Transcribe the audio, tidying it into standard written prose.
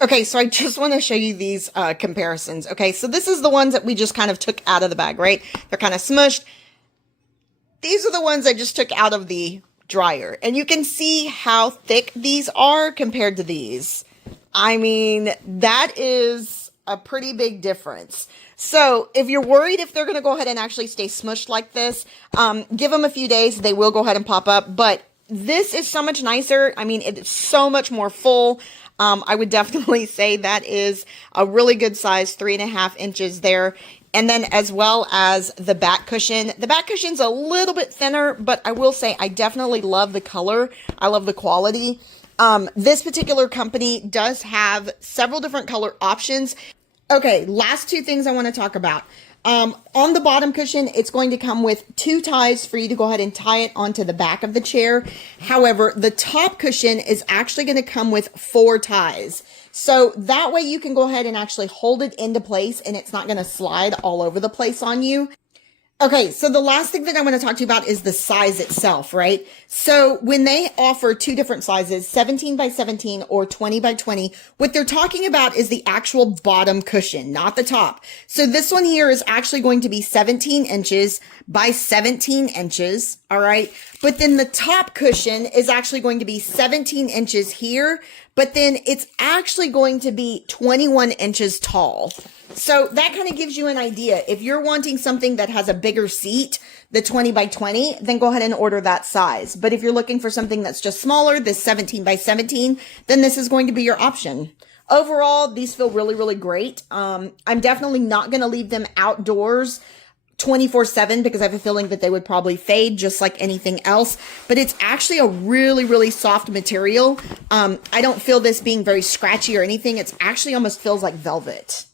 Okay, so I just want to show you these comparisons. Okay, so this is the ones that we just kind of took out of the bag, right? They're kind of smushed. These are the ones I just took out of the dryer. And you can see how thick these are compared to these. I mean, that is a pretty big difference. So if you're worried if they're going to go ahead and actually stay smushed like this, give them a few days. They will go ahead and pop up. But this is so much nicer. I mean, it's so much more full. I would definitely say that is a really good size, 3.5 inches there. And then as well as the back cushion. The back cushion's a little bit thinner, but I will say I definitely love the color. I love the quality. This particular company does have several different color options. Okay, last two things I want to talk about. On the bottom cushion, it's going to come with 2 ties for you to go ahead and tie it onto the back of the chair. However, the top cushion is actually going to come with 4 ties. So that way you can go ahead and actually hold it into place and it's not going to slide all over the place on you. Okay, so the last thing that I want to talk to you about is the size itself, right? So when they offer 2 different sizes, 17 by 17 or 20 by 20, what they're talking about is the actual bottom cushion, not the top. So this one here is actually going to be 17 inches by 17 inches, all right? But then the top cushion is actually going to be 17 inches here, but then it's actually going to be 21 inches tall. So that kind of gives you an idea. If you're wanting something that has a bigger seat, the 20 by 20, then go ahead and order that size. But if you're looking for something that's just smaller, this 17 by 17, then this is going to be your option. Overall, these feel really, really great. I'm definitely not going to leave them outdoors 24/7 because I have a feeling that they would probably fade just like anything else, but it's actually a really, really soft material. I don't feel this being very scratchy or anything. It's actually almost feels like velvet.